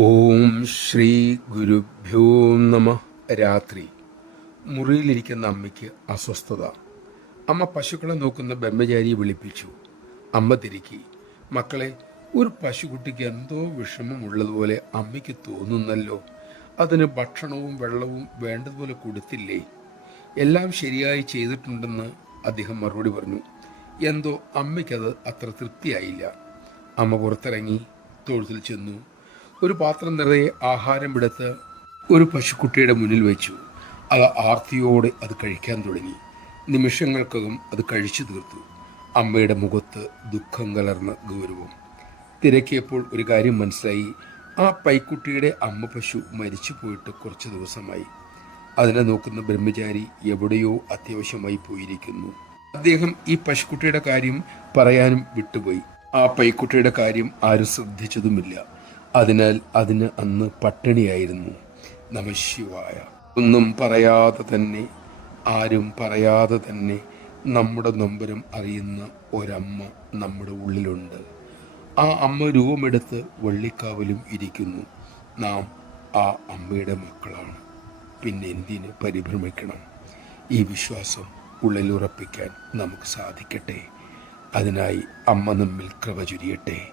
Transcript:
ഓം ശ്രീ ഗുരുഭ്യോ നമ. രാത്രി മുറിയിലിരിക്കുന്ന അമ്മയ്ക്ക് അസ്വസ്ഥത. അമ്മ പശുക്കളെ നോക്കുന്ന ബ്രഹ്മചാരിയെ വിളിപ്പിച്ചു. അമ്മ തിരക്കി, മക്കളെ, ഒരു പശുക്കുട്ടിക്ക് എന്തോ വിഷമമുള്ളതുപോലെ അമ്മയ്ക്ക് തോന്നുന്നല്ലോ. അതിന് ഭക്ഷണവും വെള്ളവും വേണ്ടതുപോലെ കൊടുത്തില്ലേ? എല്ലാം ശരിയായി ചെയ്തിട്ടുണ്ടെന്ന് അദ്ദേഹം മറുപടി പറഞ്ഞു. എന്തോ അമ്മയ്ക്കത് അത്ര തൃപ്തിയായില്ല. അമ്മ പുറത്തിറങ്ങി തൊഴുത്തിൽ ചെന്നു. ഒരു പാത്രം നിറയെ ആഹാരം എടുത്ത് ഒരു പശുക്കുട്ടിയുടെ മുന്നിൽ വെച്ചു. അത് ആർത്തിയോടെ അത് കഴിക്കാൻ തുടങ്ങി. നിമിഷങ്ങൾക്കകം അത് കഴിച്ചു തീർത്തു. അമ്മയുടെ മുഖത്ത് ദുഃഖം കലർന്ന ഗൗരവം. തിരക്കിയപ്പോൾ ഒരു കാര്യം മനസ്സിലായി. ആ പൈക്കുട്ടിയുടെ അമ്മ പശു മരിച്ചു പോയിട്ട് കുറച്ച് ദിവസമായി. അതിനെ നോക്കുന്ന ബ്രഹ്മചാരി എവിടെയോ അത്യാവശ്യമായി പോയിരിക്കുന്നു. അദ്ദേഹം ഈ പശുക്കുട്ടിയുടെ കാര്യം പറയാനും വിട്ടുപോയി. ആ പൈക്കുട്ടിയുടെ കാര്യം ആരും ശ്രദ്ധിച്ചതുമില്ല. അതിനാൽ അതിന് അന്ന് പട്ടിണിയായിരുന്നു. നമഃശിവായ. ഒന്നും പറയാതെ തന്നെ, ആരും പറയാതെ തന്നെ നമ്മുടെ നൊമ്പരം അറിയുന്ന ഒരമ്മ നമ്മുടെ ഉള്ളിലുണ്ട്. ആ അമ്മ രൂപമെടുത്ത് വള്ളിക്കാവലും ഇരിക്കുന്നു. നാം ആ അമ്മയുടെ മക്കളാണ്. പിന്നെ എന്തിന് പരിഭ്രമിക്കണം? ഈ വിശ്വാസം ഉള്ളിൽ ഉറപ്പിക്കാൻ നമുക്ക് സാധിക്കട്ടെ. അതിനായി അമ്മ നമ്മിൽ കൃപ ചൊരിയട്ടെ.